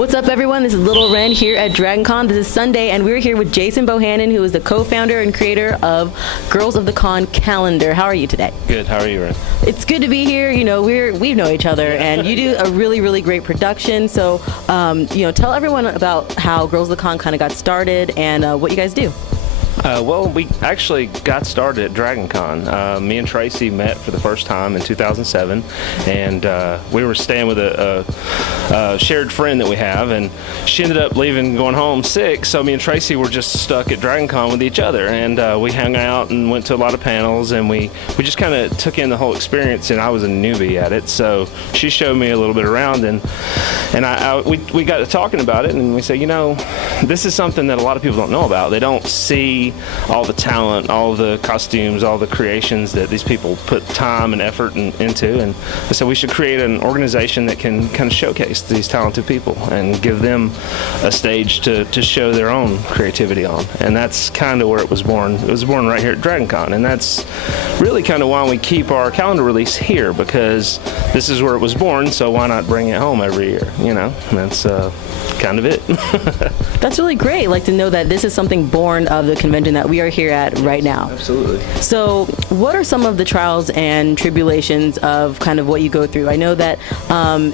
What's up, everyone? This is Little Wren here at DragonCon. This is Sunday, and we're here with Jason Bohannon, who is the co-founder and creator of Girls of the Con Calendar. How are you today? Good. How are you, Wren? It's good to be here. You know, we know each other, and you do a really, really great production. So, tell everyone about how Girls of the Con kind of got started and what you guys do. Well, we actually got started at DragonCon. Me and Tracy met for the first time in 2007, and we were staying with a shared friend that we have, and she ended up leaving, going home sick, so me and Tracy were just stuck at DragonCon with each other, and we hung out and went to a lot of panels, and we just kind of took in the whole experience, and I was a newbie at it, so she showed me a little bit around, and we got to talking about it, and we said, you know, this is something that a lot of people don't know about. They don't see all the talent, all the costumes, all the creations that these people put time and effort into, and so we should create an organization that can kind of showcase these talented people and give them a stage to show their own creativity on, and that's kind of where it was born. It was born right here at DragonCon, and that's really kind of why we keep our calendar release here, because this is where it was born, so why not bring it home every year, you know? And that's kind of it. That's really great, like to know that this is something born of the convention that we are here at right now. Absolutely. So what are some of the trials and tribulations of kind of what you go through? I know that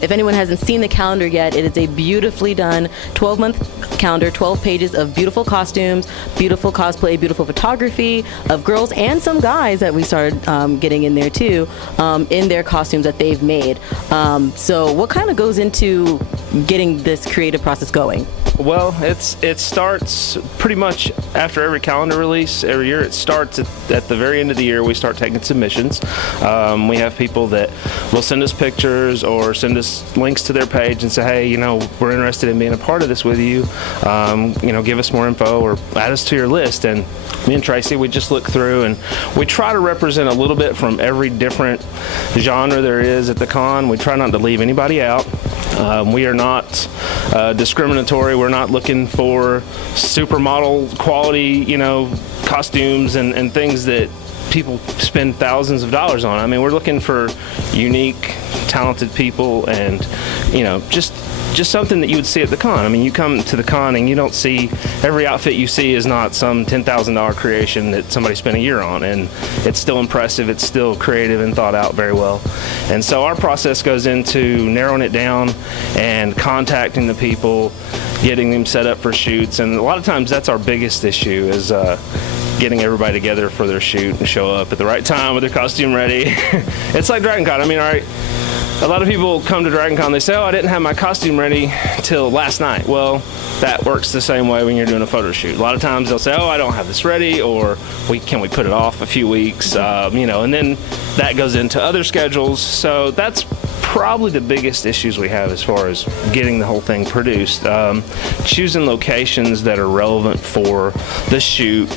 if anyone hasn't seen the calendar yet, it is a beautifully done 12-month calendar, 12 pages of beautiful costumes, beautiful cosplay, beautiful photography of girls and some guys that we started getting in there too, in their costumes that they've made. So what kind of goes into getting this creative process going? Well, it starts pretty much after every calendar release every year. It starts at the very end of the year. We start taking submissions. We have people that will send us pictures or send us links to their page and say, hey, you know, we're interested in being a part of this with you. You know, give us more info or add us to your list. And me and Tracy, we just look through and we try to represent a little bit from every different genre there is at the con. We try not to leave anybody out. We are not discriminatory. We're not looking for supermodel quality, you know, costumes and things that people spend thousands of dollars on. I mean, we're looking for unique, talented people, and you know, just something that you would see at the con. I mean, you come to the con and you don't see, every outfit you see is not some $10,000 creation that somebody spent a year on, and it's still impressive, it's still creative and thought out very well. And so our process goes into narrowing it down and contacting the people, getting them set up for shoots, and a lot of times that's our biggest issue is getting everybody together for their shoot and show up at the right time with their costume ready. It's like DragonCon. I mean, all right, a lot of people come to DragonCon, they say, oh, I didn't have my costume ready till last night. Well, that works the same way when you're doing a photo shoot. A lot of times they'll say, oh, I don't have this ready, or can we put it off a few weeks, you know, and then that goes into other schedules. So that's probably the biggest issues we have as far as getting the whole thing produced. Choosing locations that are relevant for the shoot.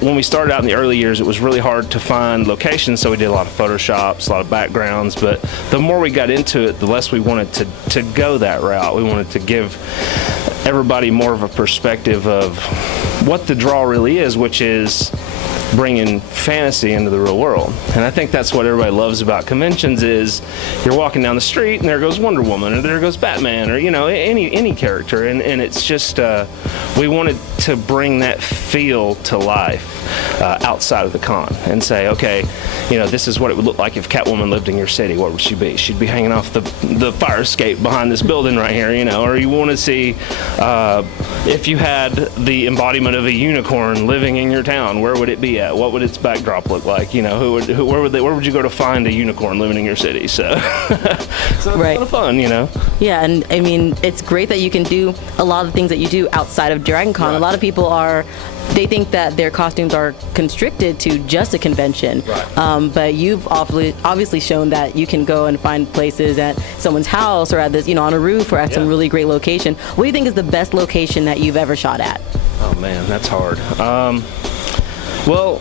When we started out in the early years, it was really hard to find locations, so we did a lot of photoshops, a lot of backgrounds, but the more we got into it, the less we wanted to go that route. We wanted to give everybody more of a perspective of what the draw really is, which is bringing fantasy into the real world. And I think that's what everybody loves about conventions is you're walking down the street and there goes Wonder Woman, or there goes Batman, or you know, any character, and it's just we wanted to bring that feel to life outside of the con and say, okay, you know, this is what it would look like if Catwoman lived in your city. What would she be? She'd be hanging off the fire escape behind this building right here, you know. Or you want to see if you had the embodiment of a unicorn living in your town, where would it be at? What would its backdrop look like? You know, where would you go to find a unicorn living in your city? So, so it's right. kind of fun, you know. Yeah, and I mean, it's great that you can do a lot of the things that you do outside of DragonCon. Right. A lot of people they think that their costumes are constricted to just a convention. Right. But you've obviously shown that you can go and find places at someone's house or at this, you know, on a roof or at some really great location. What do you think is the best location that you've ever shot at? Oh man, that's hard. Well,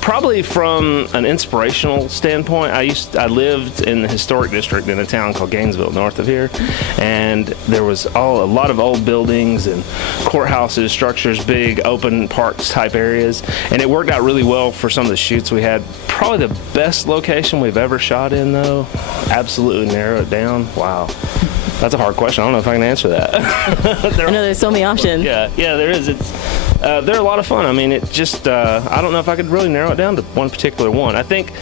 probably from an inspirational standpoint, I lived in the historic district in a town called Gainesville, north of here, and there was a lot of old buildings and courthouses, structures, big open parks type areas, and it worked out really well for some of the shoots we had. Probably the best location we've ever shot in, though. Absolutely narrow it down. Wow. That's a hard question. I don't know if I can answer that. I know there's so many options. Yeah, there is. They're a lot of fun. I mean, it just, I don't know if I could really narrow it down to one particular one. I think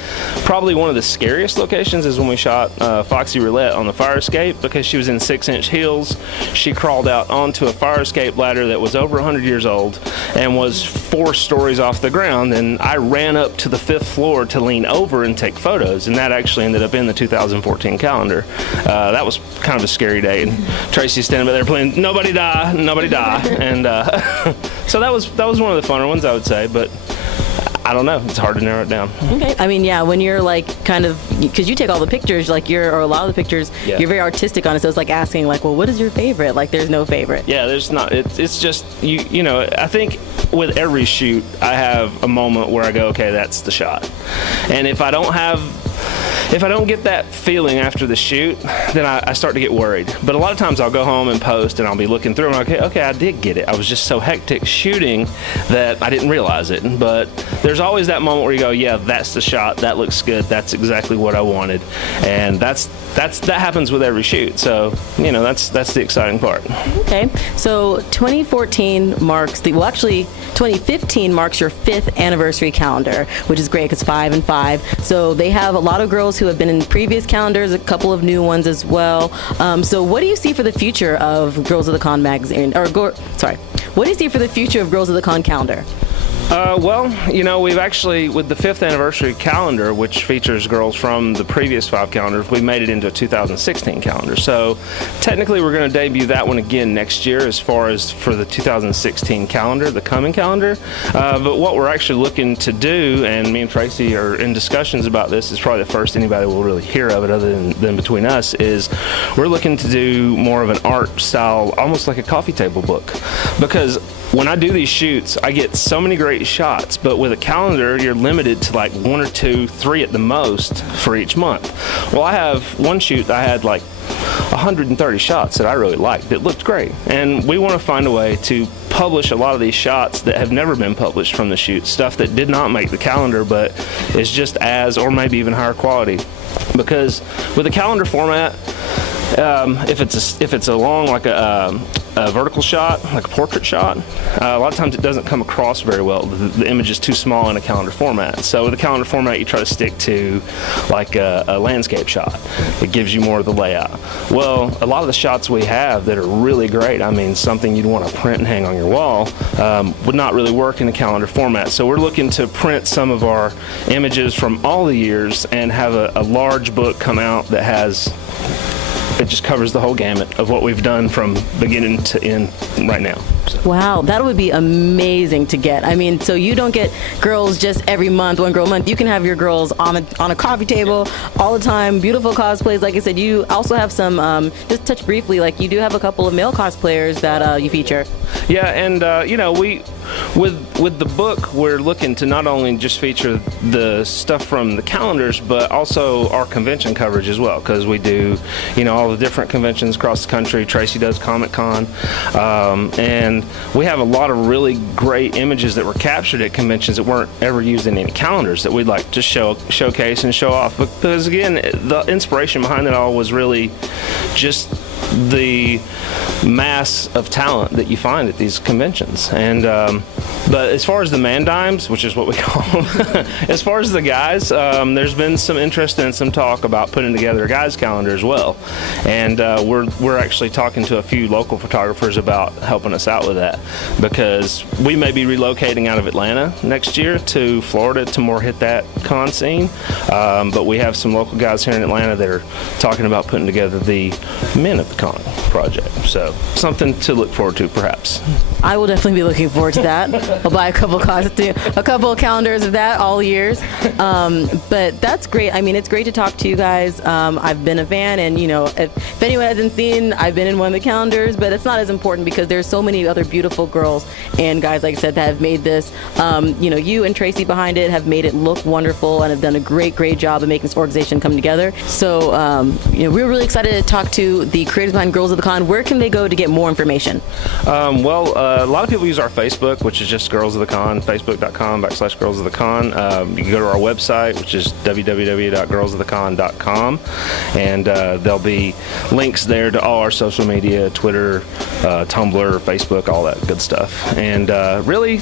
probably one of the scariest locations is when we shot Foxy Roulette on the fire escape, because she was in 6-inch heels. She crawled out onto a fire escape ladder that was over 100 years old and was 4 stories off the ground, and I ran up to the 5th floor to lean over and take photos, and that actually ended up in the 2014 calendar. That was kind of a scary day, and Tracy's standing back there playing "Nobody Die, Nobody Die," and so that was one of the funner ones, I would say, but I don't know. It's hard to narrow it down. Okay. I mean, yeah, when you're like kind of, because you take all the pictures, like or a lot of the pictures, you're very artistic on it. So it's like asking, like, well, what is your favorite? Like, there's no favorite. Yeah, there's not. It's just you know. I think with every shoot, I have a moment where I go, okay, that's the shot. And if I don't get that feeling after the shoot, then I start to get worried. But a lot of times I'll go home and post, and I'll be looking through, and okay, I did get it. I was just so hectic shooting that I didn't realize it. But there's always that moment where you go, yeah, that's the shot. That looks good. That's exactly what I wanted. And that happens with every shoot. So, you know, that's the exciting part. Okay. So 2014 marks 2015 marks your 5th anniversary calendar, which is great because 5 and 5. So they have a lot of girls who have been in previous calendars, a couple of new ones as well. So what do you see for the future of Girls of the Con magazine? What do you see for the future of Girls of the Con calendar? Well, you know, we've actually, with the 5th anniversary calendar, which features girls from the previous 5 calendars, we made it into a 2016 calendar. So technically we're going to debut that one again next year as far as for the 2016 calendar, the coming calendar. But what we're actually looking to do, and me and Tracy are in discussions about this, is probably the first anybody will really hear of it other than between us, is we're looking to do more of an art style, almost like a coffee table book. Because when I do these shoots, I get so many great shots, but with a calendar, you're limited to like 1 or 2, 3 at the most for each month. Well, I have one shoot, I had like 130 shots that I really liked. It looked great. And we want to find a way to publish a lot of these shots that have never been published from the shoot, stuff that did not make the calendar, but is just as, or maybe even higher quality. Because with a calendar format, if it's a long, like a vertical shot, like a portrait shot, a lot of times it doesn't come across very well. The image is too small in a calendar format. So with a calendar format, you try to stick to like a landscape shot. It gives you more of the layout. Well, a lot of the shots we have that are really great, I mean, something you'd want to print and hang on your wall, would not really work in a calendar format. So we're looking to print some of our images from all the years and have a large book come out that has, it just covers the whole gamut of what we've done from beginning to end right now. So. Wow, that would be amazing to get. I mean, so you don't get girls just every month, one girl a month. You can have your girls on a coffee table all the time, beautiful cosplays. Like I said, you also have some, just touch briefly, like you do have a couple of male cosplayers that you feature. Yeah, and you know, with the book, we're looking to not only just feature the stuff from the calendars, but also our convention coverage as well, because we do, you know, all the different conventions across the country. Tracy does Comic-Con, and we have a lot of really great images that were captured at conventions that weren't ever used in any calendars that we'd like to showcase and show off. Because again, the inspiration behind it all was really just the mass of talent that you find at these conventions. And but as far as the man dimes, which is what we call them, as far as the guys, there's been some interest and some talk about putting together a guys calendar as well. And we're actually talking to a few local photographers about helping us out with that, because we may be relocating out of Atlanta next year to Florida to more hit that con scene. But we have some local guys here in Atlanta that are talking about putting together the Men of the Con project. So something to look forward to, perhaps. I will definitely be looking forward to that. I'll buy a couple of calendars of that all years. But that's great. I mean, it's great to talk to you guys. I've been a fan, and you know, if anyone hasn't seen, I've been in one of the calendars, but it's not as important because there's so many other beautiful girls and guys, like I said, that have made this. You know, you and Tracy behind it have made it look wonderful and have done a great job of making this organization come together. So, you know, we're really excited to talk to the creators behind Girls of the Con. Where can they go go to get more information? Well, a lot of people use our Facebook, which is just Girls of the Con, facebook.com/Girls of the Con. You can go to our website, which is www.girlsofthecon.com, and there'll be links there to all our social media, Twitter, Tumblr, Facebook, all that good stuff. And really,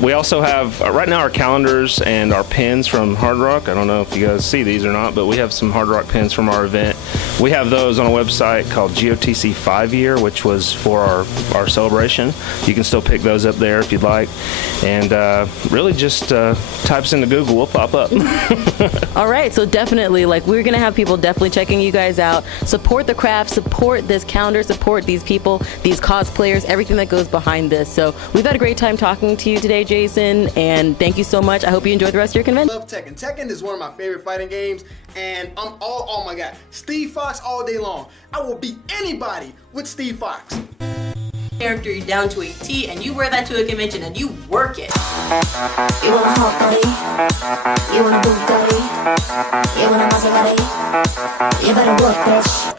we also have, right now, our calendars and our pins from Hard Rock. I don't know if you guys see these or not, but we have some Hard Rock pins from our event. We have those on a website called GOTC 5 Year, which was for our celebration. You can still pick those up there if you'd like. And really just types into Google, we'll pop up. All right, so definitely, like, we're going to have people definitely checking you guys out. Support the craft, support this calendar, support these people, these cosplayers, everything that goes behind this. So we've had a great time talking to you today, Jason, and thank you so much. I hope you enjoyed the rest of your convention. I love Tekken. Tekken is one of my favorite fighting games, and oh my god, Steve Fox all day long. I will beat anybody with Steve Fox. Character down to a T, and you wear that to a convention and you work it. You want a hot body? You want a Bugatti? You want a Maserati? You better work, bitch.